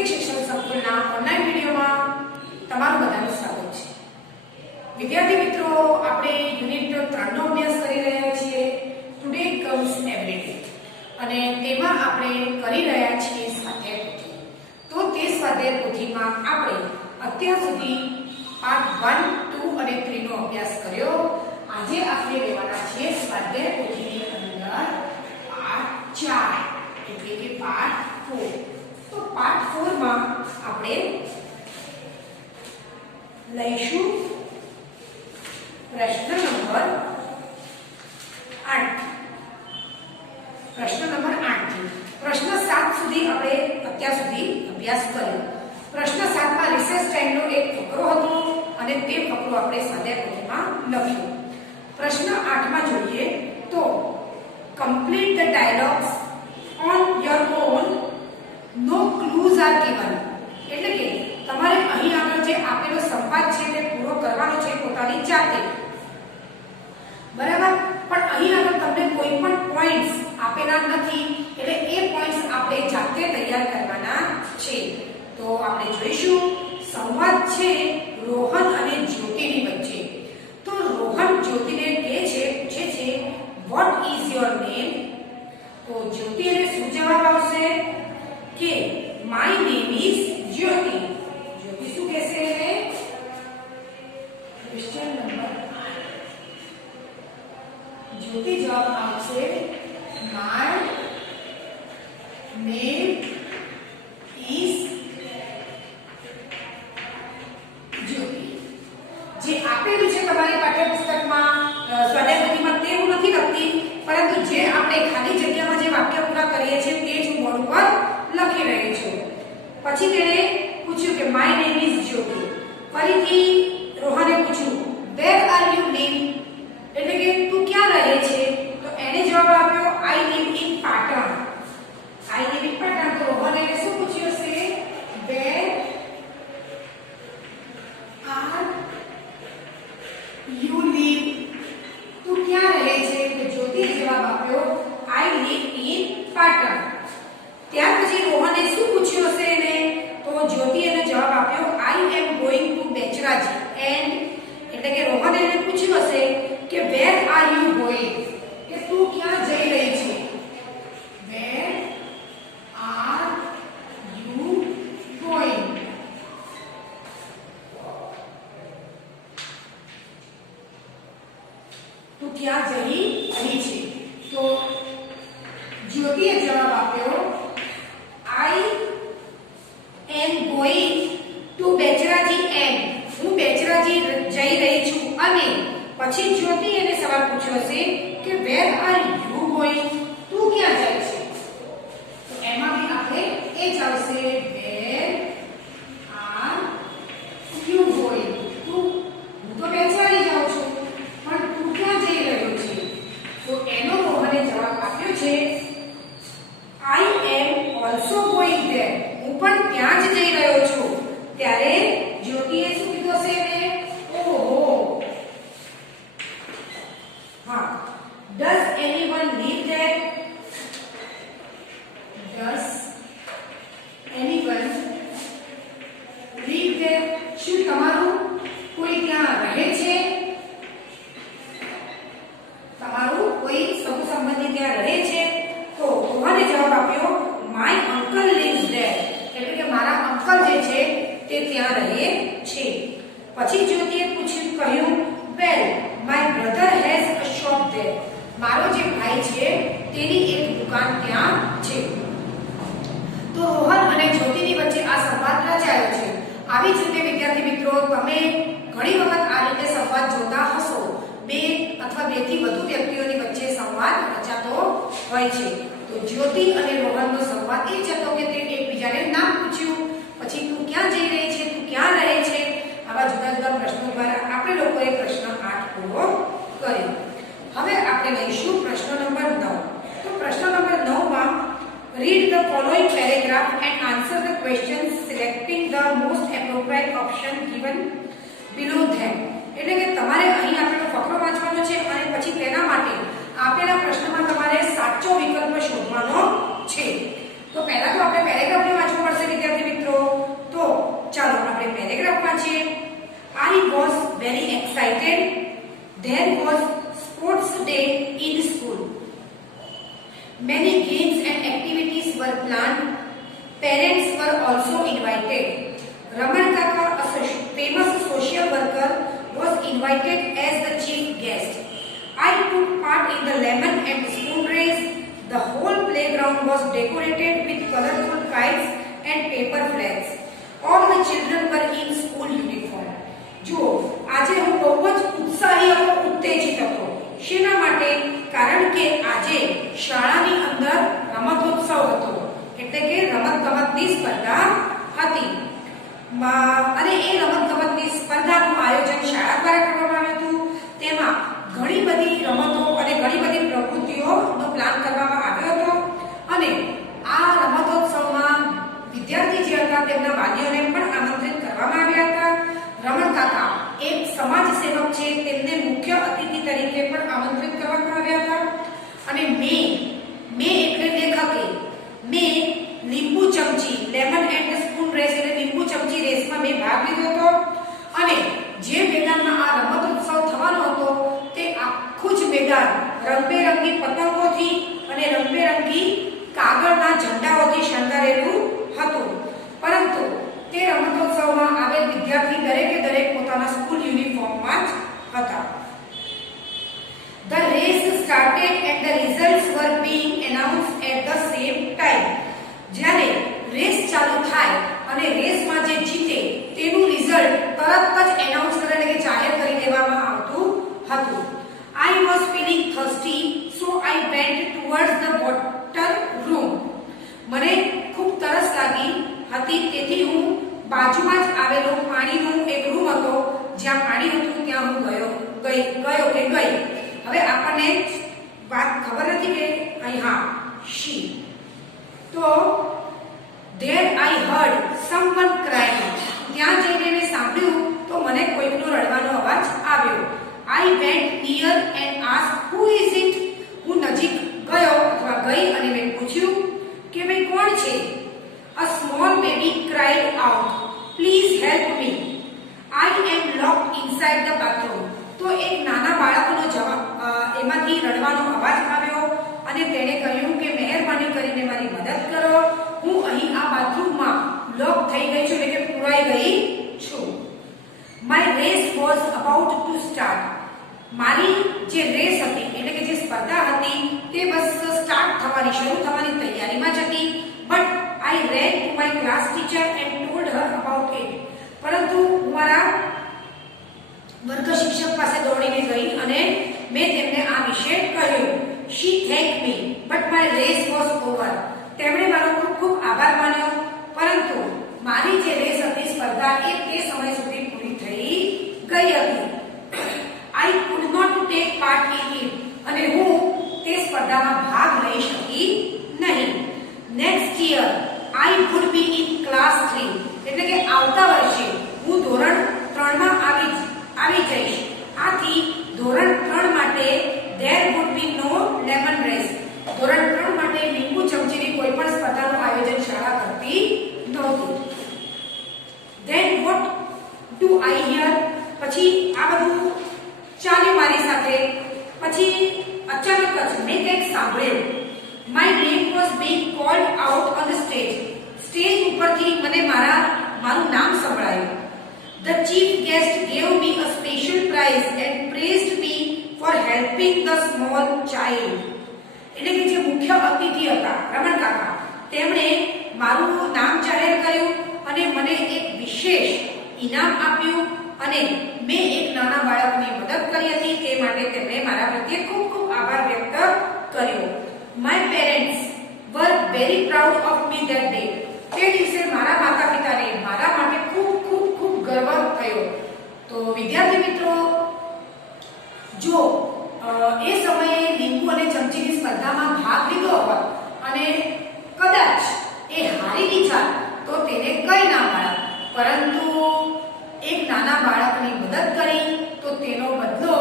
સ્વસ્તિક શિક્ષણ સંકુલના ઓનલાઈન વિડીયોમાં તમારું બધાનું સ્વાગત છે। વિદ્યાર્થી મિત્રો, આપણે યુનિટ 3 નો અભ્યાસ કરી રહ્યા છીએ, ટુડે કમ્સ એવરીડે, અને તેમાં આપણે કરી રહ્યા છીએ સ્વાધ્યાય પોથી। તો તે સ્વાધ્યાય પોથીમાં આપણે અત્યાર સુધી પાઠ 1, 2 અને 3 નો અભ્યાસ કર્યો। આજે આપણે લેવાના છીએ સ્વાધ્યાય પોથીની અંદર પાઠ 4 એટલે કે પાઠ 4। તો પાઠ 4 માં આપણે લઈશું પ્રશ્ન નંબર 8। પ્રશ્ન નંબર 8 થી પ્રશ્ન 7 સુધી આપણે અત્યાર સુધી અભ્યાસ કર્યો। પ્રશ્ન 7 માં રિસેસ ટાઈમનો એક ફકરો હતો અને તે ફકરો આપણે સ્વાધ્યાય પોથીમાં લખ્યો। પ્રશ્ન 8 માં જોઈએ તો complete the dialogues on your own, no clues are given। એટલે કે તમારે અહીં આગળ જે આપેલો સંવાદ છે તે પૂરો કરવાનો છે પોતાની જાતે, બરાબર। પણ અહીં આગળ તમને કોઈ પણ પોઈન્ટ્સ આપેલા નથી, એટલે એ પોઈન્ટ્સ આપણે જાતે તૈયાર કરવાના છે। તો આપણે જોઈશું સંવાદ છે રોહન અને જ્યોતિની વચ્ચે। તો રોહન જ્યોતિને પૂછે છે what is your name? તો જ્યોતિ એને શું જવાબ આવશે કે my name is જ્યોતિ। જ્યોતિ શું કહેશે એને? ક્વેશ્ચન નંબર 8 જ્યોતિ જવાબ આવશે my name is જ્યોતિ। જે આપેલું છે તમારી પાઠ્યપુસ્તકમાં સ્વાધ્યાય પોથીમાં તે હું નથી લખતી, પરંતુ જે આપણે ખાલી જગ્યામાં જે વાક્ય પૂરા કરીએ છીએ તે જ હું બોર્ડ પર લખી રહી છું। પછી તેણે પૂછ્યું કે માય નેમ ઇઝ જ્યોતિ। ફરીથી રોહને પૂછ્યું વેર આર યુ લિવ? એટલે કે તું ક્યાં રહે છે? તો એને જવાબ આપ્યો I live in Patan. I live in Patan. તો રોહને શું પૂછ્યું હશે? Where are you live? તું ક્યાં રહે છે? તો જ્યોતિએ જવાબ આપ્યો આઈ લિવ ઇન પાટણ। ત્યાર પછી રોહને શું પૂછ્યું હશે એને? તો જ્યોતિએ એને જવાબ આપ્યો I am going to Becharaji. And એટલે કે રોહને એને પૂછ્યું હશે કે વેર આર યુ ગોઈંગ? કે તું ક્યાં જઈ રહી છે? Where are you going? તું ક્યાં જઈ રહી છે? તો જ્યોતિએ જવાબ આપ્યો I am going to Becharaji and હું બેચરાજી જઈ રહી છું। અને પછી જ્યોતિ એને સવાલ પૂછ્યો હશે કે વેર આર યુ ગોઈંગ? તું ક્યાં જાય છે? તો એમાં બી આપણે એ જ આવશે વેર આર યુ ગોઈંગ? હું તો બેચરાજી જાઉં છું, પણ તું ક્યાં જઈ રહ્યો છે? તો એનો રોહને જવાબ આપ્યો છે આઈ એમ ઓલસો ગોઈંગ ધેર। હું પણ ત્યાં જ જઈ રહ્યો છું। ત્યારે જ્યોતિએ શું કીધું હશે એને? ઓહો, હા, does anyone live there? Does anyone live there? શું તમારું કોઈ ત્યાં રહે છે? તમારું કોઈ સગું સંબંધી ત્યાં રહે છે? તો રોહને જવાબ આપ્યો માય અંકલ લીવ્સ ધેર। એટલે કે મારા અંકલ જે છે તે ત્યાં રહે છે। પછી જ્યોતિએ કહ્યું well my brother has a shop there. મારો જે ભાઈ છે તેની એક દુકાન ત્યાં છે। તો રોહન અને જ્યોતિની વચ્ચે આ સંવાદ રચાયો છે। આવી જ રીતે વિદ્યાર્થી મિત્રો, તમે ઘણી વખત આ રીતે સંવાદ જોતા હશો। બે અથવા બે થી વધુ વ્યક્તિઓની વચ્ચે સંવાદ રચાતો હોય છે। તો જ્યોતિ અને રોહનનો સંવાદ એ જ હતો કે તે એકબીજાને નામ પૂછ્યું, પછી તું ક્યાં જઈ રહી છે? તું ક્યાં રહે છે? આવા જુદા જુદા પ્રશ્નો દ્વારા આપણે લોકોએ પ્રશ્ન 8 પૂરો કર્યો। હવે આપણે લઈશું પ્રશ્ન નંબર 9। તો પ્રશ્ન નંબર 9 માં read the following paragraph and answer the questions selecting the most appropriate option given below them. એટલે કે તમારે અહીં આપેલો ફકરો વાંચવાનો છે અને પછી તેના માટે આપેલા પ્રશ્નમાં તમારે સાચો વિકલ્પ શોધવાનો છે। તો પહેલા તો આપણે પેરેગ્રાફને વાંચવું પડશે વિદ્યાર્થી મિત્રો। was sports day in school. Many games and activities were planned. Parents were also invited. Raman Kaka, a famous social worker, was invited as the chief guest. I took part in the lemon and spoon race. The whole playground was decorated with colorful kites and paper flags. All the children were in school uniform. જો આજે હું બહુ જ ઉત્સાહી હતો, ઉત્તેજિત હતો. શેના માટે? કારણ કે આજે શાળાની અંદર રમતોત્સવ હતો, એટલે કે રમતગમતની સ્પર્ધા હતી અને એ રમતગમતની સ્પર્ધાનું આયોજન શાળા દ્વારા કરવામાં આવ્યું હતું. તેમાં ઘણી બધી રમતો અને ઘણી બધી પ્રવૃત્તિઓનો પ્લાન કરવામાં આવ્યો હતો અને આ રમતોત્સવમાં વિદ્યાર્થી જે હતા તેમના વાલીઓને પણ આમંત્રિત કરવામાં આવ્યા હતા. રમણ કાકા એક સમાજ સેવક છે, તેમને મુખ્ય અતિથિ તરીકે પણ આમંત્રિત કરવામાં આવ્યા હતા. અને મેં એટલે લેખકે મેં લીંબુ ચમચી લેમન એન્ડ સ્પૂન રેસ એટલે લીંબુ ચમચી રેસમાં મેં ભાગ લીધો હતો અને જે મેદાનમાં આ રમતોત્સવ થવાનો હતો તે આખું જ મેદાન રંગબેરંગી પતંગોથી અને રંગબેરંગી કાગળના ઝંડાઓથી શણગારેલું હતું. પરંતુ તે રમતોત્સવમાં આવેલ વિદ્યાર્થી દરેકે દરેક પોતાના સ્કૂલ યુનિફોર્મમાં જ હતા. The race started and the results were being announced at the same time. જ્યારે રેસ ચાલુ થાય અને રેસમાં જે જીતે તેનું રિઝલ્ટ તરત જ એનાઉન્સ કરીને કે જાહેર કરી દેવામાં આવતું હતું. I was feeling thirsty, so I went towards the water room. મને ખૂબ તરસ લાગી હતી, તેથી હું બાજુમાં જ આવેલો પાણીનો એક રૂમ હતો જ્યાં પાણી હતું ત્યાં હું ગયો. હવે આપણને વાત ખબર નથી કે અહીં હા she. તો there I heard someone crying. ત્યાં જઈને મેં સાંભળ્યું તો મને કોઈકનો રડવાનો અવાજ આવ્યો. I went near and asked who is it. હું નજીક ગયો અથવા ગઈ અને મેં પૂછ્યું કે ભાઈ કોણ છે. A small baby cried out, please help me. I am locked inside the bathroom. તો એક નાના બાળકનો જવાબ એમાંથી રડવાનો અવાજ આવ્યો અને તેણે કહ્યું કે મહેરબાની કરીને મારી મદદ કરો, હું અહીં આ બાથરૂમમાં લોક થઈ ગઈ છું, એટલે કે પુરાઈ ગઈ છું. My race was about to start. મારી જે રેસ હતી એટલે કે જે સ્પર્ધા હતી તે બસ સ્ટાર્ટ થવાની શરૂ થવાની તૈયારીમાં જ હતી. But I ran to my class teacher and told her about it. પરંતુ હું મારા વર્ગ શિક્ષક પાસે દોડીને ગઈ અને મેં તેમને આ વિશે કહ્યું. She thanked me, but my race was over. તેમણે મારો ખૂબ ખૂબ આભાર માન્યો, પરંતુ મારી જે રેસ હતી સ્પર્ધા એ તે સમય સુધી પૂરી થઈ ગઈ હતી. I could not take part in it. અને હું તે સ્પર્ધામાં ભાગ લઈ શકી નહીં. Next year I would be in class 3. એટલે કે આવતા વર્ષે હું ધોરણ 3 માં આવી જઈશ. આથી ધોરણ 3 માટે there would be no lemon race. ધોરણ 3 માટે લીંબુ ચમચીની કોઈ પણ સ્પર્ધાનું આયોજન શાળા કરતી નહોતી. Then what do I hear? પછી આ બધું ચાલ્યું મારી સાથે. પછી અચાનક જ મેં કંઈક સાંભળ્યું. My name was being called out on the stage. Stage ઉપરથી મને મારું નામ સંભળાયું. The chief guest gave me a special prize and praised me for helping the small child. એટલે કે જે મુખ્ય અતિથિ હતા રમણ કાકા, તેમણે મારું નામ જાહેર કર્યું અને મને એક વિશેષ ઇનામ આપ્યું અને મેં એક નાના બાળકની મદદ કરી હતી, તે માટે તેમણે મારા પ્રત્યે ખૂબ ખૂબ આભાર વ્યક્ત કર્યો. My parents were very proud of me that day. તે દિવસે મારા માતા પિતાને મારા માટે ખૂબ ખૂબ ખૂબ ગર્વ થયો. તો વિદ્યાર્થી મિત્રો, જો એ સમયે લીંબુ અને ચમચીની સ્પર્ધામાં ભાગ લીધો હોત અને કદાચ એ હારી ગઈ જાત તો તેને કઈ ના મળે, પરંતુ એક નાના બાળકની મદદ કરી તો તેનો બદલો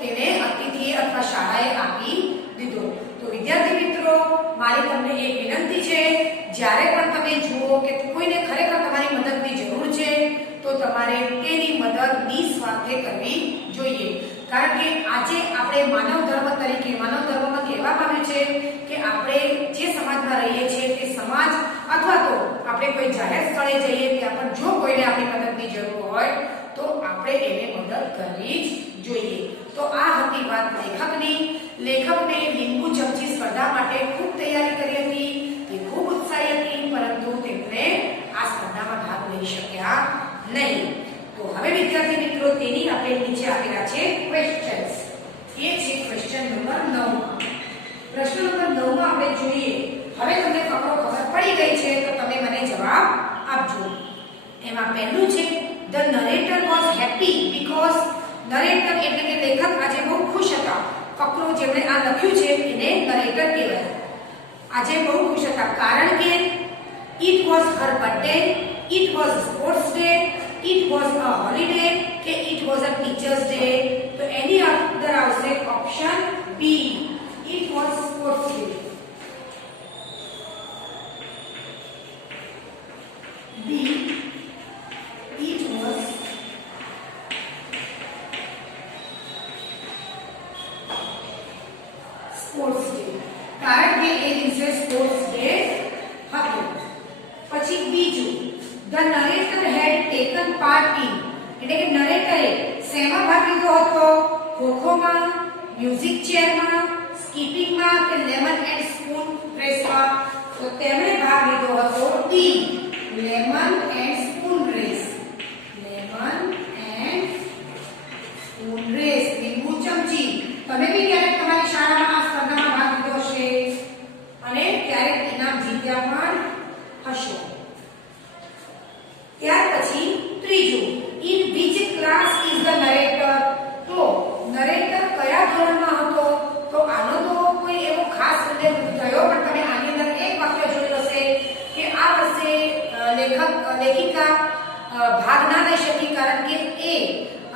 તેને અતિથિએ અથવા શાળાએ આપી દીધો. તો વિદ્યાર્થી મિત્રો, મારી તમને એક વિનંતી છે, જ્યારે પણ તમે જુઓ કે કોઈને ખરેખર તમારી મદદની જરૂર છે તો તમારે તેની મદદ નિસ્વાર્થે કરવી જોઈએ. કારણ કે આજે આપણે માનવ ધર્મ તરીકે માનવ ધર્મમાં કહેવામાં આવ્યું છે કે આપણે જે સમાજમાં રહીએ છીએ તે સમાજ અથવા તો આપણે કોઈ જાહેર સ્થળે જઈએ ત્યાં પણ જો કોઈને આપણી મદદની જરૂર હોય તો આપણે એને મદદ કરવી જ જોઈએ. તો આ હતી વાત લેખકની. લેખકને લીંબુ ચમચી સ્પર્ધા માટે ખૂબ તૈયારી કરી હતી, તે ખૂબ ઉત્સાહી હતી, પરંતુ તેમણે આ સ્પર્ધામાં ભાગ લઈ શક્યા નહીં. તો હવે વિદ્યાર્થી મિત્રો તેની આપણે નીચે આપેલા છે ક્વેશ્ચન્સ. એ છે ક્વેશ્ચન નંબર 9. પ્રશ્ન નંબર 9 માં આપણે જોઈએ. હવે તમને ફકરો ખબર પડી ગઈ છે તો તમે મને જવાબ આપજો. એમાં પહેલું છે the narrator was happy because narrator એટલે કે લેખક આજે બહુ ખુશ હતા. ફકરો જેમણે આ લખ્યું છે એને નરેટર કહેવાય. આજે બહુ ખુશ હતા કારણ કે it was her birthday, it was sports day, it was a holiday કે it was a teacher's day. તો એની અંદર આવશે option B, it was sports day. B, it was sports day કારણ કે એ દિવસે સ્પોર્ટ્સ ડે હતો. પછી બીજું the narrator head taken part in એટલે કે નરેટરે શેમાં ભાગ લીધો હતો? ખોખોમાં, મ્યુઝિક ચેરમાં, સ્કીપિંગમાં કે લેમન એન્ડ સ્પૂન રેસમાં? તો તેમણે ભાગ લીધો હતો D, lemon and spoon race. Lemon and spoon race, લીંબુ ચમચી. તમે બી ક્યારેક તમારી શાળામાં આ સ્પર્ધામાં ભાગ લીધો હશે અને ક્યારેક ઇનામ જીત્યા પણ હશો. ત્યાર પછી ત્રીજું in which class is the narrator? તો નરેટર કયા ધોરણમાં હતો? તો આનો તો કોઈ એવો ખાસ ઉલ્લેખ થયો, પણ તમે આની અંદર એક વાક્ય જોયું હશે કે આ વર્ષે લેખિકા ભાગ ના લઈ શકી કારણ કે એ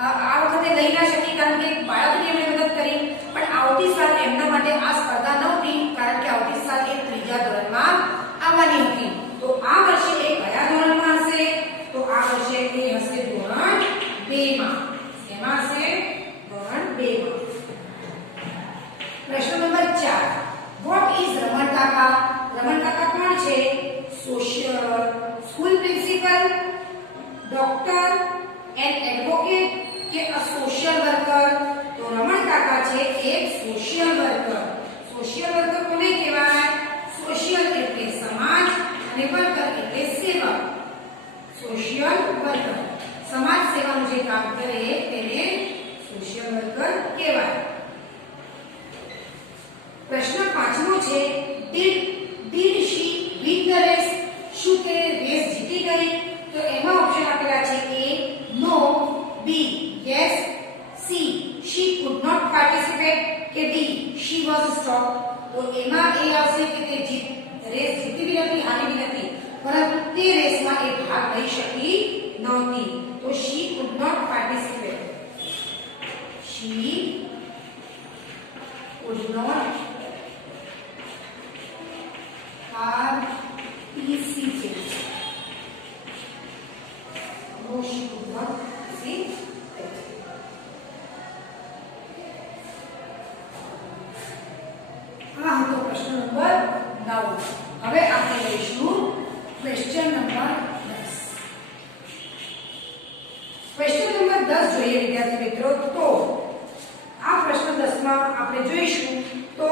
આ વખતે લઈ ના શકી કારણ કે બાળકની એમણે મદદ કરી, પણ આવતી સાલ એમના માટે આ સ્પર્ધા નહોતી કારણ કે આવતી સાલ એ ત્રીજા ધોરણમાં આવવાની હતી. તો આ વર્ષે એ કયા ધોરણમાં હશે? તો આ વર્ષે એ હશે ધોરણ 2 માં. એમાં હશે ધોરણ 2 માં. પ્રશ્ન નંબર 4 વોટ ઇઝ રમણ કાકા? રમણ કાકા કોણ છે? School principal, doctor, an advocate કે અ સોશિયલ વર્કર? તો રમણ કાકા છે એક સોશિયલ વર્કર. સોશિયલ વર્કર કોને કહેવાય? સોશિયલ એટલે સમાજ અને વર્કર એટલે સેવક. સોશિયલ વર્કર સમાજ સેવાનું જે કામ કરે તેને સોશિયલ વર્કર કહેવાય. પ્રશ્ન 5મો છે did she win the race? શું તે રેસ જીતી ગઈ? તો એમાં ઓપ્શન આપેલા છે A no, B yes, C she could not participate કે ડી she was stopped? તો એમાં એ આવશે કે તે રેસ જીતી બી નથી, હારી બી નથી, પરંતુ તે રેસમાં એ ભાગ લઈ શકી નહોતી. તો she could not participate. she could not participate. No, she could not participate. આ હતો પ્રશ્ન નંબર 9. હવે આપણે લઈશું ક્વેશ્ચન નંબર 10. ક્વેશ્ચન નંબર 10 જોઈએ વિદ્યાર્થી મિત્રો. તો આ પ્રશ્ન 10 માં આપણે જોઈશું તો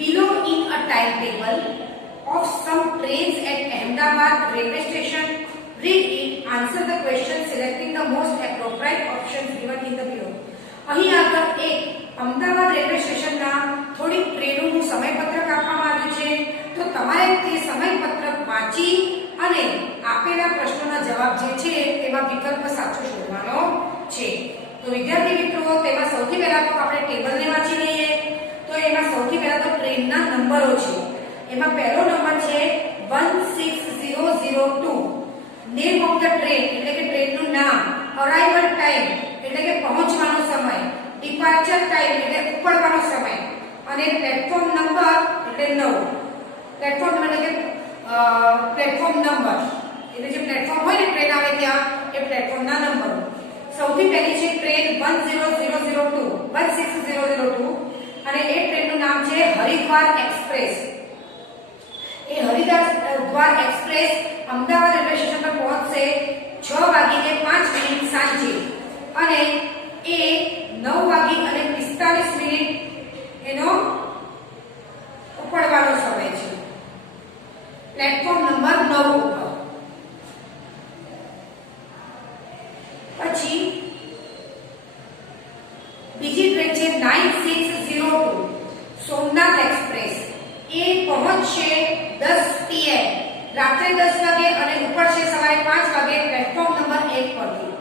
below in a timetable of some trains at Ahmedabad railway station, read it, answer the question selecting the most appropriate options given in the below. અહીં આગળ એક અમદાવાદ રેલવે સ્ટેશનના થોડીક ટ્રેનોનું સમયપત્રક આપવામાં આવ્યું છે. તો તમારે તે સમયપત્રક વાંચી અને આપેલા પ્રશ્નોના જવાબ જે છે તેમાં વિકલ્પ સાચો શોધવાનો છે. તો વિદ્યાર્થી મિત્રો તેમાં સૌથી પહેલા તો આપણે ટેબલને વાંચી લઈએ. તો એમાં સૌથી પહેલા તો ટ્રેનના નંબરો છે. એમાં પહેલો નંબર છે 16002. નેમ ઓફ ધ ટ્રેન એટલે કે ટ્રેનનું નામ, અરાઇવલ ટાઈમ એટલે કે પહોંચવાનો સમય, ડિપાર્ચર ટાઈમ એટલે ઉપડવાનો સમય અને પ્લેટફોર્મ નંબર એટલે 9. પ્લેટફોર્મ એટલે કે પ્લેટફોર્મ નંબર એટલે જે પ્લેટફોર્મ હોય ને ટ્રેન આવે ત્યાં એ પ્લેટફોર્મના નંબરો. સૌથી પહેલી છે ટ્રેન 16002 16002 અને એ ટ્રેનનું નામ છે હરિદ્વાર એક્સપ્રેસ. એ Haridwar express Ahmedabad railway station પર પહોંચશે 6:05 સાંજે અને એ 9:45 એનો ઉપડવાનો સમય છે પ્લેટફોર્મ નંબર 9 ઉપર. પછી બીજી ટ્રેન છે 9602 સોમનાથ એક્સપ્રેસ. એ પહોંચશે 10 PM રાત્રે 10 વાગે અને ઉપડશે સવારે 5 વાગે પ્લેટફોર્મ નંબર 1 પરથી.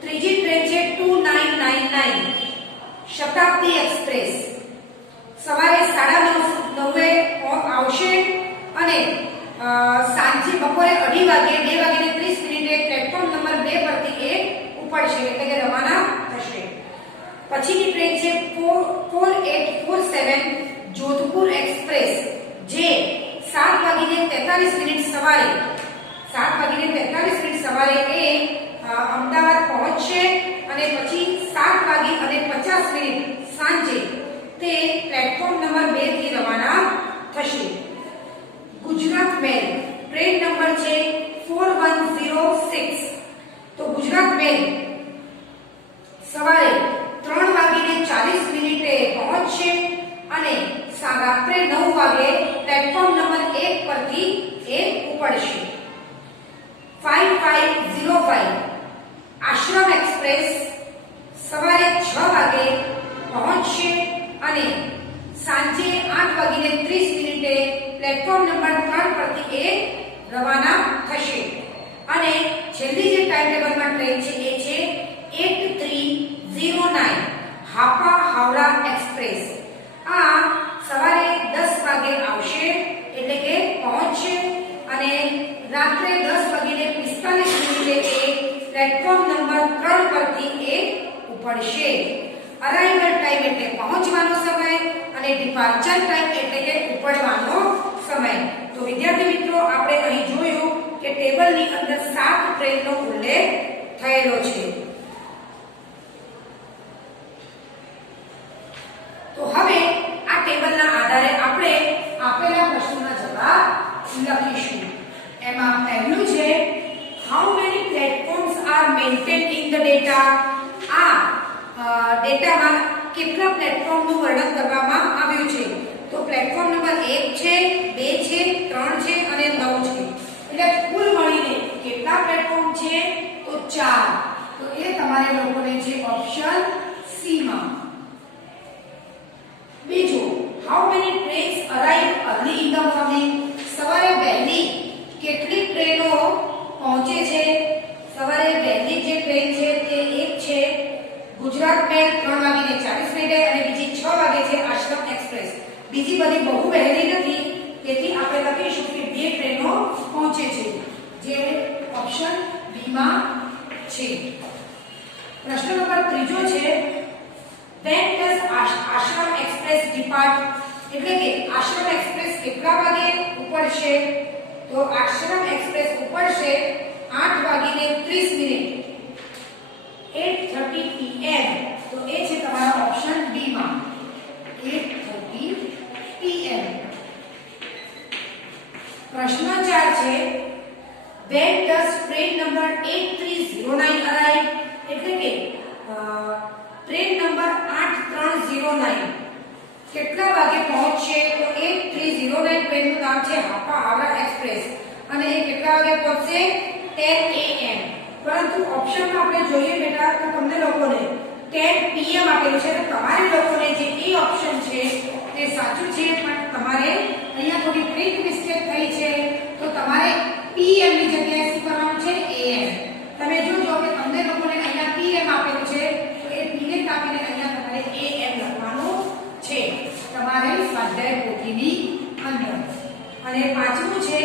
ત્રીજી ટ્રેન છે 2999 શતાબ્દી એક્સપ્રેસ. સવારે 9:30 આવશે અને સાંજે બપોરે 2:30 વાગે 2:30 પ્લેટફોર્મ નંબર 2 પરથી એ ઉપડશે એટલે કે રવાના થશે. પછીની ટ્રેન છે 4847 જોધપુર એક્સપ્રેસ જે 7:43 સવારે 7:43 સવારે એ અમદાવાદ પહોંચશે અને પછી 7:50 સાંજે તે પ્લેટફોર્મ નંબર 2 થી રવાના થશે. ગુજરાત મેલ ટ્રેન નંબર છે 4106. તો ગુજરાત મેલ સવારે 3:40 પહોંચશે અને રાત્રે 9 વાગે પ્લેટફોર્મ નંબર 1 પરથી એ ઉપડશે. 5505 આશ્રમ એક્સપ્રેસ સવારે 6 વાગે પહોંચશે અને સાંજે 8:30 પ્લેટફોર્મ નંબર 3 પરથી એ રવાના થશે. અને છેલ્લી જે ટાઈમ ટેબલમાં ટ્રેન છે એ છે 8309 હાપા હાવડા એક્સપ્રેસ. આ સવારે 10 વાગે આવશે એટલે કે પહોંચશે અને રાત્રે 10:45 એ પ્લેટફોર્મ નંબર 3 પરથી એ ઉપડશે. અરાઇવલ ટાઈમ એટલે પહોંચવાનો સમય અને ડિપાર્ચર ટાઈમ એટલે કે ઉપડવાનો સમય. તો વિદ્યાર્થી મિત્રો આપણે અહીં જોયું કે ટેબલની અંદર 7 ટ્રેનનો ઉલ્લેખ થયેલો છે. તો હવે આ ટેબલના આધારે આપણે આપેલા પ્રશ્નોના જવાબ લખીશું. એમાં પહેલું છે how many platforms are maintained in the data. આ ડેટામાં કેટલા પ્લેટફોર્મનું વર્ણન કરવામાં આવ્યું છે. તો પ્લેટફોર્મ નંબર 1 છે 2 છે 3 છે અને 9 છે એટલે કુલ મળીને કેટલા પ્લેટફોર્મ છે તો 4. તો એ તમારે લોકોને છે ઓપ્શન સી માં. બીજું how many trains arrive early in the morning. સવારે વહેલી કેટલી ટ્રેનો પહોંચે છે. સવારે વહેલી જે ટ્રેન છે તે એક છે ગુજરાત મેલ 3:40 અને બીજી 6 વાગે છે આશ્રમ એક્સપ્રેસ. બીજી બધી બહુ વહેલી નથી તેથી આપણે લખીશું કે 2 ટ્રેનો પહોંચે છે જે ઓપ્શન બી માં છે. પ્રશ્ન નંબર 3 છે when does Ashram express depart. એટલે કે આશ્રમ એક્સપ્રેસ કેટલા વાગે ઉપડશે. તો આશ્રમ એક્સપ્રેસ ઉપડશે 8:30 8:30 PM. તો એ છે તમારા ઓપ્શન બી માં 8:30 PM. પ્રશ્ન 4 છે when does train number 8309 arrive. એટલે કે ટ્રેન નંબર 8309 કેટલા વાગે પહોંચશે. તો 8309 ટ્રેનનું નામ છે હાપા હાવડા એક્સપ્રેસ અને એ કેટલા વાગે પહોંચશે 10 AM. પરંતુ ઓપ્શનમાં આપણે જોઈએ બેટા તો તમને લોકોને 10 PM આપેલું છે. તો તમારે લોકોને જે એ ઓપ્શન છે તે સાચું છે પણ તમારે અહીંયા થોડી ટ્રિક મિસ્ટેક થઈ છે. તો તમારે PM ની જગ્યાએ શું કરવાનું છે AM. તમે જોજો કે તમને લોકોને અહીંયા PM આપેલું છે તો એ PM કાપીને અહીંયા તમારે AM લખવાનું છે તમારે સ્વાધ્યાય પોથીની અંદર. અને પાંચમું છે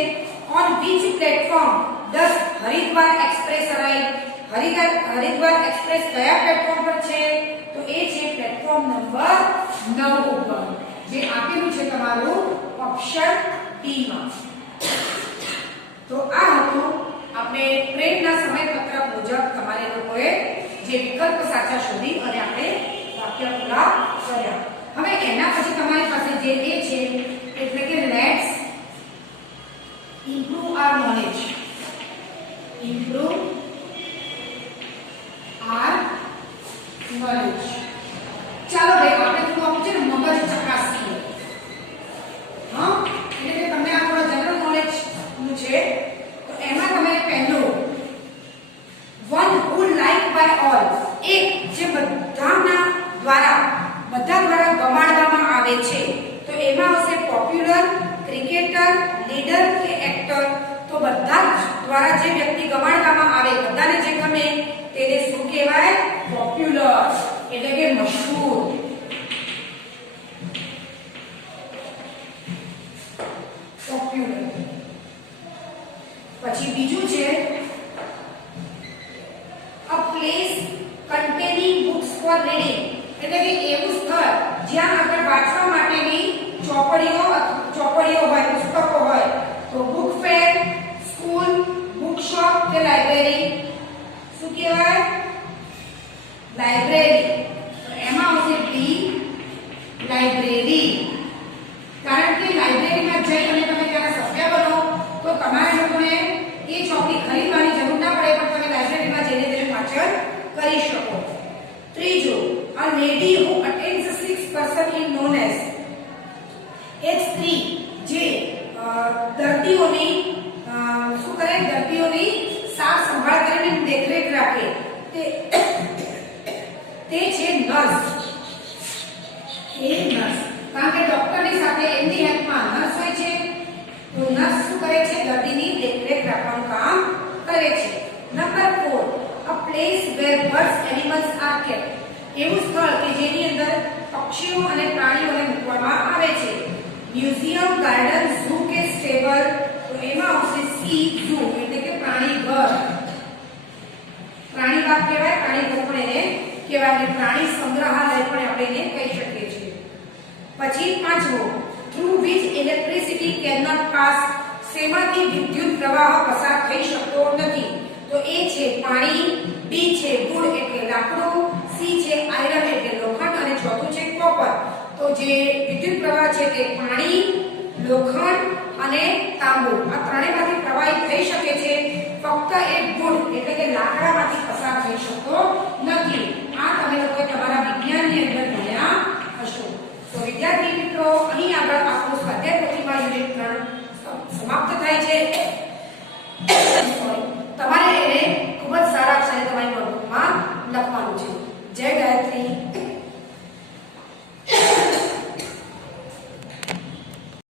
on which platform does Haridwar express arrive. Haridwar express કયા પ્લેટફોર્મ પર છે. તો એ છે પ્લેટફોર્મ નંબર 9 ઉપર જે આપેલું છે તમારું ઓપ્શન ડી માં. તો આ હતું આપણે ટ્રેનના સમયપત્રક મુજબ તમારે લોકોએ જે વિકલ્પ સાચા શોધી અને આપણે વાક્ય પૂરા કર્યા. હવે એના પછી તમારી પાસે જે એ છે એટલે કે let's improve our knowledge. Improve our knowledge. ચાલો ભાઈ આપણે થોડું આવું છે ને મગજ ચકાસીએ. હા એટલે કે તમને આ થોડા જનરલ નોલેજ નું છે તો એમાં તમે પહેલું one who liked by all, એક જે બધા દ્વારા ગમાડવામાં આવે છે તો એમાં આવશે પોપ્યુલર, ક્રિકેટર, લીડર કે એક્ટર. તો બધા દ્વારા જે વ્યક્તિ ગમાડવામાં આવે બધાને જે ગમે તેને શું કહેવાય? પોપ્યુલર એટલે કે મશહૂર. પોપ્યુલર. પછી બીજું છે a place containing books for reading, એટલે કે એવું સ્થળ જ્યાં આપણે વાંચવા માટેની ચોપડીઓ હોય, પુસ્તકો હોય. તો book fair, school, book shop કે લાઇબ્રેરી. શું કહેવાય? લાઇબ્રેરી. તો એમાં આવશે બી લાઇબ્રેરી. કારણ કે લાઇબ્રેરીમાં જઈ અને તમે ત્યાં સભ્ય બનો તો તમારે લોકોને એ ચોપડી ખરીદવાની જરૂર ના પડે પણ તમે લાઇબ્રેરીમાં જઈને તેનું વાંચન કરી શકો. ત્રીજું a lady who attends a sick person is known as, એક સ્ત્રી જે દર્દીઓની શું કરે? દર્દીઓની સાર સંભાળ કરીને દેખરેખ રાખે તે છે નર્સ. એ નર્સ. કારણ કે ડોક્ટરની સાથે એમની હેલ્પમાં નર્સ હોય છે તો નર્સ શું કરે છે? દર્દીની દેખરેખ રાખવાનું કામ કરે છે. Number 4 a place where birds animals are kept, એવું સ્થળ કે જેની અંદર પક્ષીઓ અને પ્રાણીઓને મૂકવામાં આવે છે. મ્યુઝિયમ, ગાર્ડન, ઝૂ કે સ્ટેબલ. તો એમાં આવશે સી ઝૂ એટલે કે પ્રાણી ઘર. પ્રાણી બાગ કહેવાય, પ્રાણી ઘર પણ એને કહેવાય. પ્રાણી સંગ્રહાલય પણ આપણે એને કહી શકીએ છીએ. પછી પાંચમું through which electricity can not pass, શેમાંથી વિદ્યુત પ્રવાહ પસાર થઈ શકતો નથી. તો એ છે પાણી, બી છે વુડ એટલે લાકડું, સી છે આયરન એટલે લોખંડ અને ચોથું છે કોપર. તો જે વિદ્યુત પ્રવાહ છે તે પાણી, લોખંડ અને તાંબુ આ ત્રણેયમાંથી પ્રવાહિત થઈ શકે છે. ફક્ત એક વુડ એટલે કે લાકડામાંથી પસાર થઈ શકતો